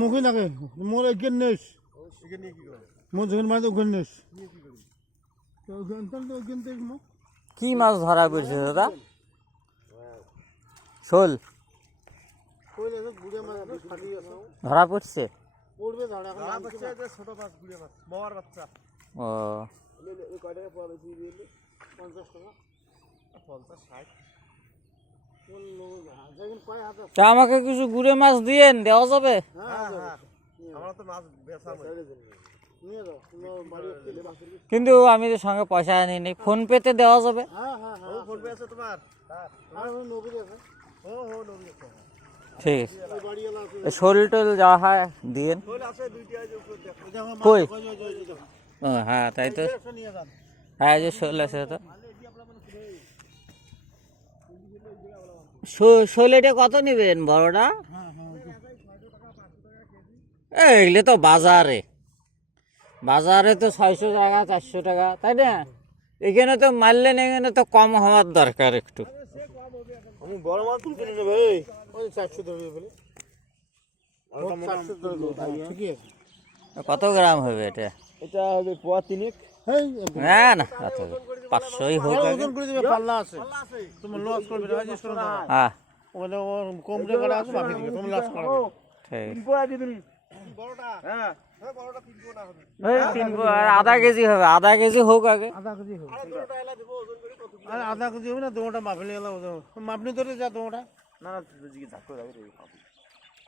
মুখে নাকে মোর এগেন নেস মোর যখন মাছ ওখান নেস কি মাছ ধরা পড়ছে দাদা? শোল ধরা পড়ছে। ও তা আমাকে কিছু গুড়ে মাছ দিয়েন, দেওয়া যাবে? কিন্তু আমি তো সঙ্গে পয়সা আনি নি, ফোন পেতে দেওয়া যাবে? ঠিক আছে, শোল টোল যাওয়া হয় দিয়েন। কই? ও হ্যাঁ তাই তো, হ্যাঁ যে শোল আছে তো। শোল এটা কত নেবেন বড়টা? এগুলো তো বাজারে, বাজারে তো 600 টাকা 400 টাকা, তাই না? এখানে তো মারলেন, এখানে তো কম হওয়ার দরকার একটু। বড় মাছ তুলতে নেবে 400 ধরে বলে। কত গ্রাম হবে এটা? এটা হবে পোয়া 3। না না 500ই হোক। ওজন করে দিবে, পাল্লা আছে, তুমি লস করবে না, অ্যাডজাস্ট করে দাও। হ্যাঁ ওটা কম টাকা আছে, বাকি দিবে, তুমি লস করবে। ঠিক পোয়া দি তুমি বড়টা। হ্যাঁ বড়টা 3 পোয়া হবে। এই 3 আর আধা কেজি হবে, আধা কেজি হোক আগে। আধা কেজি হবে। আরে দুটোটা এলা দেব, ওজন করে কত কিলো? আরে আধা কেজি হবে না, দুটোটা মাপলে এলা ওজন। মাপনি ধরে যা দুটোটা। না না জিকে ঝাকো যাবে রে।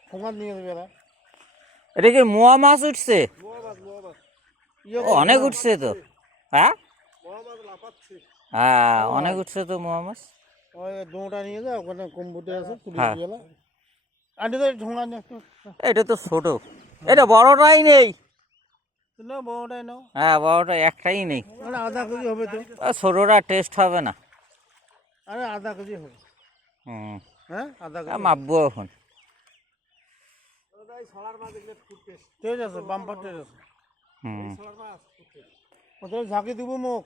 ফোন নিয়ে দেবে এলা। এটা কি মোয়া মাছ উঠছে? মোয়া মাছ। অনেক উঠছে তো। হ্যাঁ মোয়া মাছ লাফাচ্ছে। হ্যাঁ অনেক উঠছে তো মোয়া মাছ। ওই দুটোটা নিয়ে যাও, ওখানে কম্পিউটার আছে, তুলে দিয়ে এলা। আন্টি তো ঢোঙা নিয়ে একটু। এটা তো ছোট, এটা বড়টাই নেই। না বড়টাই নাও। হ্যাঁ বড়টা একটাই নেই। মানে আধা কেজি হবে তো। ছোটটা টেস্ট হবে না। আরে আধা কেজি হবে। হুম হ্যাঁ আধা কেজি। মাপবো এখন। ঠিক আছে, বাম্পার টেস্ট আছে। হুম ওদের ঝাঁকি দিব মুখ।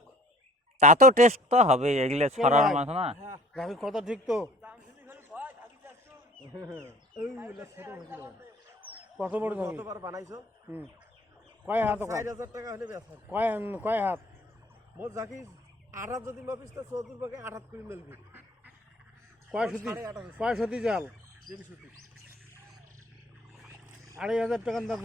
তা তো টেস্ট তো হবে, এগুলো ছড়ার মাছ না। ঝাঁকি কথা ঠিক তো? কত বড় ঝাঁকি? কতবার বানাইছো? কয় হাত? 4000 টাকা হলে বেচা। কয় হাত? মোর ঝাঁকি 8 হাত যদি মাপিস তো 74 ভাগে 8 হাত করে মিলবি। কয় সতি জাল? 3 সতি। 2500 টাকা দাম।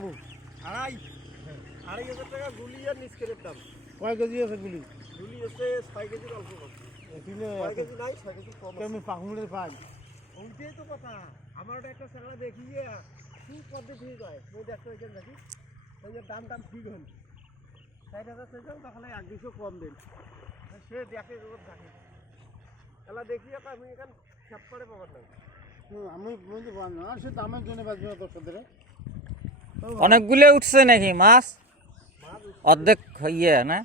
2500 টাকা গুলি আর নিষ্কের দাম। কয় কেজি আছে গুলি? গুলি আছে 6 কেজি অল্প কম। এখানে 6 কেজি নাই, 6 কেজি কম। আমি পাখমুড়ে পাই। ওইটাই তো কথা। আমার একটা চালা দেখিয়ে কি পদ্ধতি হয়ে যায়। মই দেখতে এখানে দেখি। ওই যে দাম ঠিক হল। 60,000 চাইছেন, তাহলে 1-200 কম দেন। সে দেখে রোদ থাকে। এলা দেখিয়ে আমি এখানে সব করে পাবার নাই। আমি বুঝতে পারি না, সে দামের জন্য বাঁচবে না তোর সাথে। অনেকগুলো উঠছে নাকি মাছ? অর্ধেক ইয়ে না?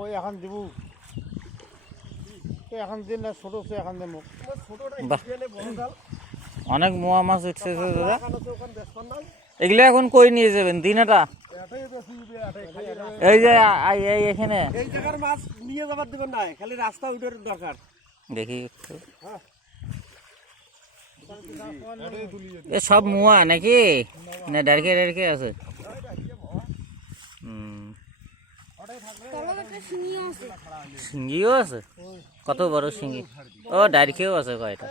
ওই এখন দিব, এখন দিন না, ছোট সে এখন দেবো। অনেক মোয়া মাছ উঠছে তো দাদা। এগুলো এখন কই নিয়ে যাবেন দিনেটা? এই যে এখানে এই জায়গার মাছ নিয়ে যাবার দেবেন না, খালি রাস্তা উঠার দরকার। দেখি একটু, এ সব মোয়া নাকি না ডারকে আছে? শিঙ্গিও আছে? কত বড় শিঙ্গি? ও ডারকেও আছে কয়টা।